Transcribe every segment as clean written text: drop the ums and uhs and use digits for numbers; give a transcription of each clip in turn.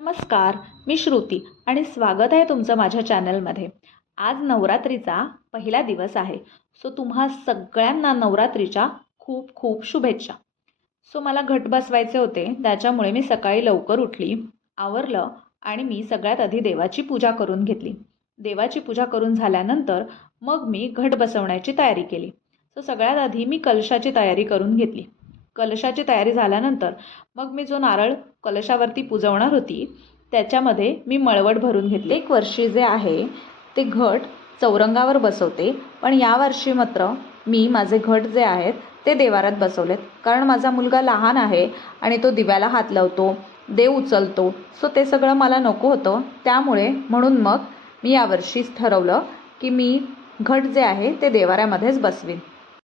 नमस्कार, मी श्रुती आणि स्वागत आहे तुमचं माझ्या चॅनलमध्ये. आज नवरात्रीचा पहिला दिवस आहे. सो तुम्हा सगळ्यांना नवरात्रीच्या खूप खूप शुभेच्छा. मला घट बसवायचे होते, त्याच्यामुळे मी सकाळी लवकर उठली, आवरलं आणि मी सगळ्यात आधी देवाची पूजा करून घेतली. देवाची पूजा करून झाल्यानंतर मग मी घट बसवण्याची तयारी केली. सगळ्यात आधी मी कलशाची तयारी करून घेतली. कलशाची तयारी झाल्यानंतर मग मी जो नारळ कलशावरती पुजवणार होती त्याच्यामध्ये मी मळवट भरून घेतली. एक वर्षी जे आहे ते घट चौरंगावर बसवते, पण यावर्षी मात्र मी माझे घट जे आहेत ते देवारात बसवलेत. कारण माझा मुलगा लहान आहे आणि तो दिव्याला हात लावतो, देव उचलतो. ते सगळं मला नको होतं, त्यामुळे म्हणून मग मी यावर्षीच ठरवलं की मी घट जे आहे ते देवाऱ्यामध्येच बसवीन.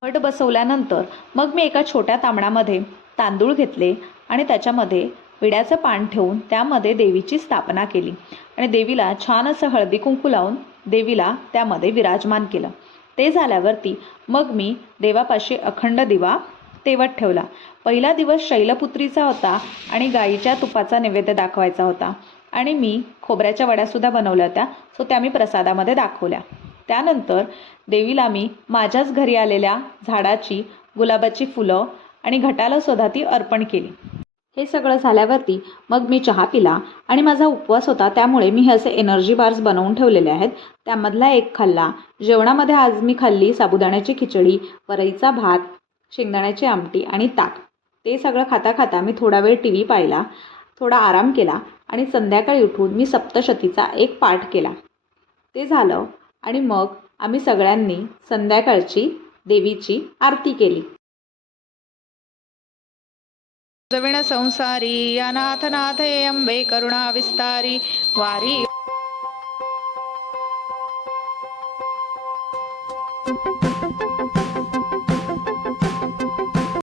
घट बसवल्यानंतर मग मी एका छोट्या तांबण्यामध्ये तांदूळ घेतले आणि त्याच्यामध्ये विड्याचं पान ठेवून त्यामध्ये देवीची स्थापना केली आणि देवीला छान असं हळदी कुंकू लावून देवीला त्यामध्ये विराजमान केलं. ते झाल्यावरती मग मी देवापाशी अखंड दिवा तेवत ठेवला. पहिला दिवस शैलपुत्रीचा होता आणि गाईच्या तुपाचा नैवेद्य दाखवायचा होता आणि मी खोबऱ्याच्या वड्यासुद्धा बनवल्या होत्या. त्या मी प्रसादामध्ये दाखवल्या. त्यानंतर देवीला मी माझ्याच घरी आलेल्या झाडाची गुलाबाची फुलं आणि घटाला सुद्धा ती अर्पण केली. हे सगळं झाल्यावरती मग मी चहा पिला आणि माझा उपवास होता, त्यामुळे मी हे असे एनर्जी बार्स बनवून ठेवलेले आहेत. त्यामधला एक खाल्ला. जेवणामध्ये आज मी खाल्ली साबुदाण्याची खिचडी, वरईचा भात, शेंगदाण्याची आमटी आणि ताक. ते सगळं खाता खाता मी थोडा वेळ टी व्ही पाहिला, थोडा आराम केला आणि संध्याकाळी उठून मी सप्तशतीचा एक पाठ केला. ते झालं आणि मग आम्ही सगळ्यांनी संध्याकाळची देवीची आरती केली. जविण संसारी अनाथनाथे अंबे करुणा विस्तारी वारी